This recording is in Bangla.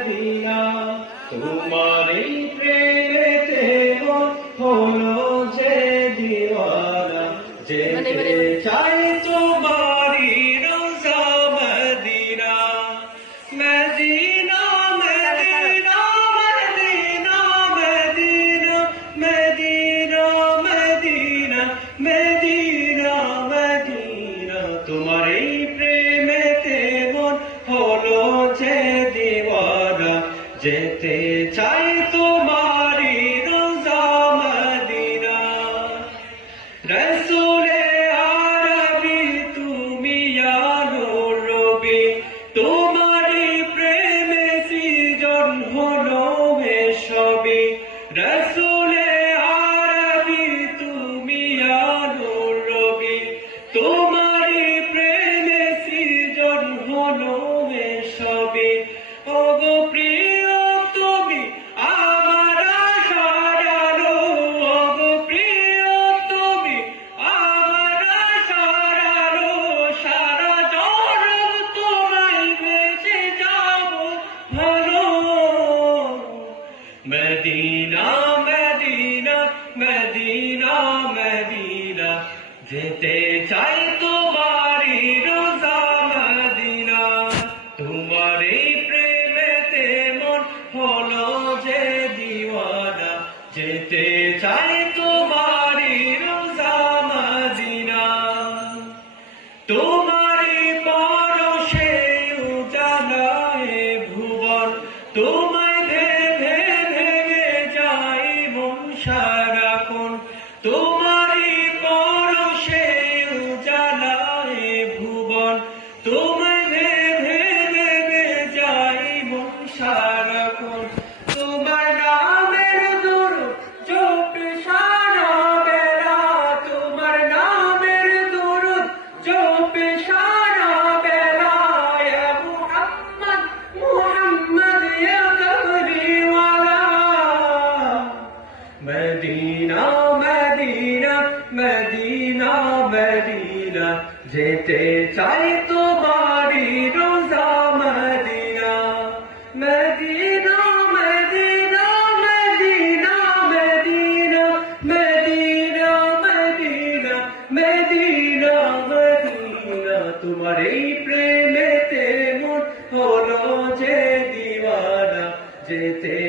মদিনা তোমার এই প্রেমেতে মন হলো যে দিওয়ানা যেতে চাই তোমারি রোজা মদিনা মদিনা মদিনা মদিনা মদিনা মদিনা মদিনা মদিনা তোমার এই প্রেমেতে মন হলো যে দিওয়ানা যেতে চাই তোমারি রোজা মদিনা রসুলে আরবি তুমি ইয়া নূর রবি তোমারি প্রেমে সৃজন হলো এসবই রসুলে আরবি তুমি ইয়া নূর রবি তোমারি প্রেমে সৃজন হলো এসবই ওগো প্রিয় তুমি আমার আশার আলো ওগো প্রিয় তুমি আমার আশার আলো সারা জনম তোমায় বেঁচে যাব ভালো মদিনা মদিনা মদিনা মদিনা যেতে চাই তোমারি রোজা মদিনা তোমার এই প্রেমেতে মন হলো যে দিওয়ানা যেতে চাই তোমারি রোজা মদিনা তোমারি পরশে উজালায় ভুবন তোমায় ভেবে ভেঙে যাই মন সারাক্ষণ তোমারি পরশে উজালায় ভুবন তোমায় ভেবে ভেঙে যাই মন সারাক্ষণ তোমার নামের দুরূদ জপে সারা বেলা তোমার নামের দুরূদ জপে সারা বেলা ইয়া মুহাম্মদ মুহাম্মদ ইয়া কামলিওয়ালা মদিনা মদিনা মদিনা মদিনা যেতে চাই তোমারি রোজা মদিনা মদিনা মদিনা মদিনা মদিনা মদিনা মদিনা মদিনা মদিনা তোমার এই প্রেমেতে মন হলো যে দিওয়ানা যেতে